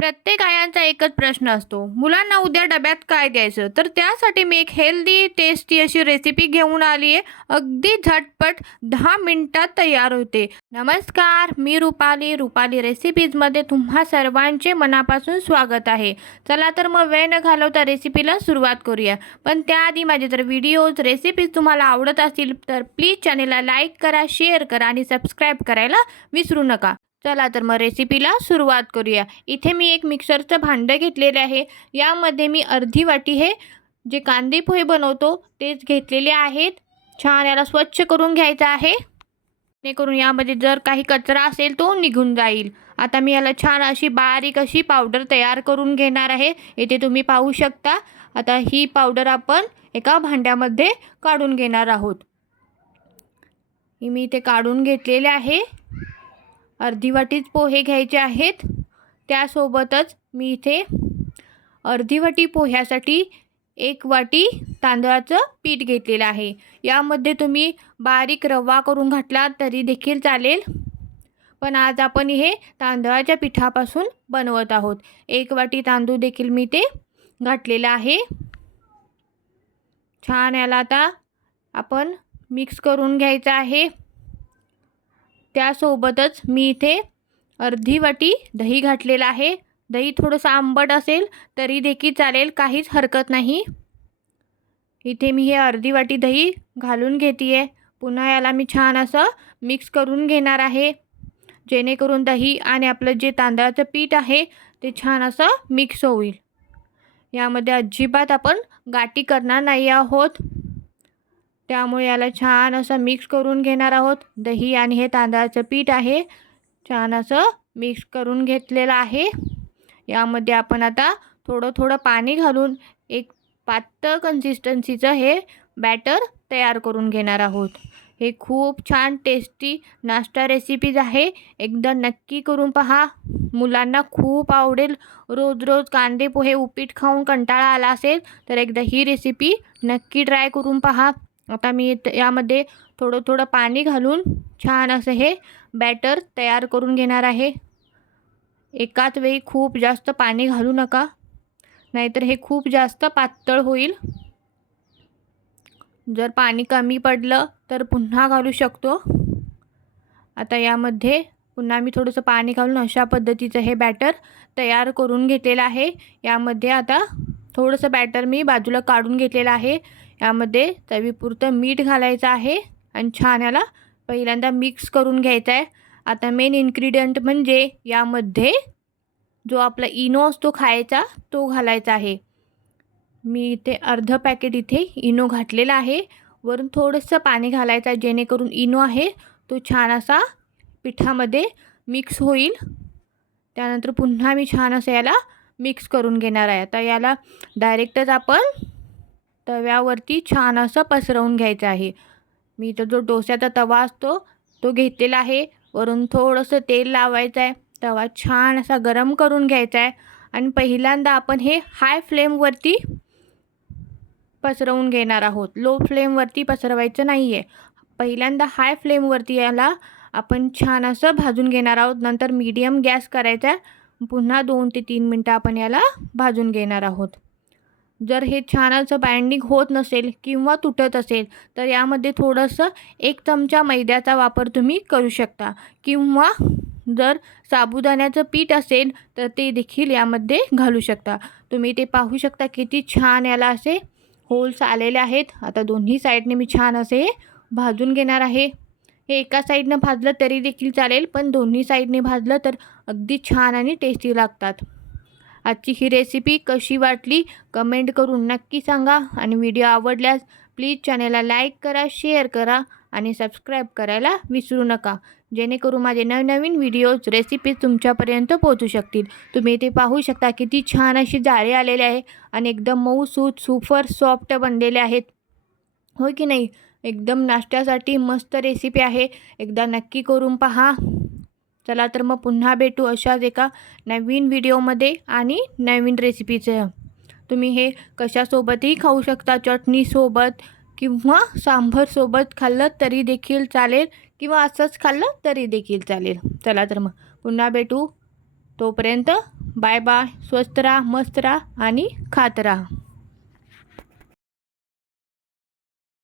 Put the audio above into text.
प्रत्येक आयांचा एकच प्रश्न असतो, मुलांना उद्या डब्यात काय द्यायचं? तर त्यासाठी मी एक हेल्दी, टेस्टी अशी रेसिपी घेऊन आली आहे. अगदी झटपट 10 मिनिटात तयार होते. नमस्कार, मी रुपाली रेसिपीजमध्ये तुम्हा सर्वांचे मनापासून स्वागत आहे. चला तर मग वेळ न घालवता रेसिपीला सुरुवात करूया. पण त्याआधी माझे जर व्हिडिओज, रेसिपीज तुम्हाला आवडत असतील तर प्लीज चॅनेलला लाईक करा, शेअर करा आणि सबस्क्राईब करायला विसरू नका. चला तर मग रेसिपीला सुरुवात करूया. इथे मी एक मिक्सरचं भांडं घेतलेले आहे. यामध्ये मी अर्धी वाटी हे जे कांदे पोहे बनवतो तेच घेतलेले आहेत. छान याला स्वच्छ करून घ्यायचं आहे, जेणेकरून यामध्ये जर काही कचरा असेल तो निघून जाईल. आता मी याला छान अशी बारीक अशी पावडर तयार करून घेणार आहे. इथे तुम्ही पाहू शकता. आता ही पावडर आपण एका भांड्यामध्ये काढून घेणार आहोत. ही मी इथे काढून घेतलेले आहे. अर्धी वाटीच पोहे घ्यायचे आहेत. त्यासोबतच मी इथे अर्धी वाटी पोह्यासाठी 1 वाटी तांदळाचं पीठ घेतलेलं आहे. यामध्ये तुम्ही बारीक रवा करून घातला तरी देखील चालेल, पण आज आपण हे तांदळाच्या पिठापासून बनवत आहोत. 1 वाटी तांदूळ देखील मी ते घातलेलं आहे. छान याला आता आपण मिक्स करून घ्यायचं आहे. त्यासोबतच मी इथे अर्धी वाटी दही घातलेलं आहे. दही थोडंसं आंबट असेल तरी देखील चालेल, काहीच हरकत नाही. इथे मी हे अर्धी वाटी दही घालून घेते आहे. पुन्हा याला मी छान असं मिक्स करून घेणार आहे, जेणेकरून दही आणि आपलं जे तांदळाचं पीठ आहे ते छान असं मिक्स होईल. यामध्ये अजिबात आपण गाठी करणार नाही आहोत, त्यामुळे याला छान असं मिक्स करून घेणार आहोत. दही आणि हे तांदळाचं पीठ आहे, छान असं मिक्स करून घेतलेलं आहे. यामध्ये आपण आता थोडं पाणी घालून एक पातळ कन्सिस्टन्सीचं हे बॅटर तयार करून घेणार आहोत. हे खूप छान टेस्टी नाश्ता रेसिपीज आहे. एकदा नक्की करून पहा, मुलांना खूप आवडेल. रोज रोज कांदे पोहे उपीट खाऊन कंटाळा आला असेल तर एकदा ही रेसिपी नक्की ट्राय करून पहा. आता मी यामध्ये थोडं पाणी घालून छान असं हे बॅटर तयार करून घेणार आहे. एकाच वेळी खूप जास्त पाणी घालू नका, नाहीतर हे खूप जास्त पातळ होईल. जर पाणी कमी पडलं तर पुन्हा घालू शकतो. आता यामध्ये पुन्हा मी थोडंसं पाणी घालून अशा पद्धतीचं हे बॅटर तयार करून घेतलेलं आहे. यामध्ये आता थोडंसं बॅटर मी बाजूला काढून घेतलेलं आहे. यामध्ये चवीपुरतं मीठ घालायचं आहे आणि छान याला पहिल्यांदा मिक्स करून घ्यायचं आहे. आता मेन इन्ग्रेडियंट म्हणजे यामध्ये जो आपला इनो असतो खायचा तो घालायचा आहे. मी इथे अर्ध पॅकेट इथे इनो घातलेला आहे. वरून थोडंसं पाणी घालायचं आहे, जेणेकरून इनो आहे तो छान असा पिठामध्ये मिक्स होईल. त्यानंतर पुन्हा मी छान असं याला मिक्स करून घेणार आहे. आता याला डायरेक्टच आपण तव्यावरती छान असं पसरवून घ्यायचं आहे. मी इथं जो डोस्याचा तवा असतो तो घेतलेला आहे. वरून थोडंसं तेल लावायचं आहे. तवा छान असा गरम करून घ्यायचा आहे आणि पहिल्यांदा आपण हे हाय फ्लेमवरती पसरवून घेणार आहोत. लो फ्लेमवरती पसरवायचं नाही आहे. पहिल्यांदा हाय फ्लेमवरती याला आपण छान असं भाजून घेणार आहोत. नंतर मीडियम गॅस करायचा, पुन्हा 2 ते 3 मिनटं आपण याला भाजून घेणार आहोत. जर हे छान असं बाइंडिंग होत नसेल किंवा तुटत असेल तर यामध्ये थोडंसं 1 चमचा मैद्याचा वापर तुम्ही करू शकता, किंवा जर साबुदाण्याचं पीठ असेल तर ते देखील यामध्ये घालू शकता. तुम्ही ते पाहू शकता किती छान याला असे होल्स आलेले आहेत. आता दोन्ही साईडने मी छान असे भाजून घेणार आहे. हे एका साईडनं भाजलं तरी देखील चालेल, पण दोन्ही साईडने भाजलं तर अगदी छान आणि टेस्टी लागतात. आजची ही रेसिपी कशी वाटली कमेंट करून नक्की सांगा आणि व्हिडिओ आवडल्यास प्लीज चॅनलला लाईक करा, शेअर करा आणि सबस्क्राईब करायला विसरू नका, जेणेकरून माझे नवनवीन व्हिडिओज, रेसिपीज तुमच्यापर्यंत पोहोचू शकतील. तुम्ही इथे पाहू शकता किती छान अशी जाळी आलेली आहे आणि एकदम मऊसूत सुपर सॉफ्ट बनलेले आहेत, होय की नाही. एकदम नाश्त्यासाठी मस्त रेसिपी आहे. एकदा नक्की करून पहा. चला तर मग पुन्हा भेटू अशाच एका नवीन व्हिडिओमध्ये आणि नवीन रेसिपीचं. तुम्ही हे कशासोबतही खाऊ शकता, चटणीसोबत किंवा सांभरसोबत खाल्लं तरी देखील चालेल, किंवा असंच खाल्लं तरी देखील चालेल. चला तर मग पुन्हा भेटू. तोपर्यंत बाय बाय. स्वस्त राहा, मस्त राहा आणि खात राहा.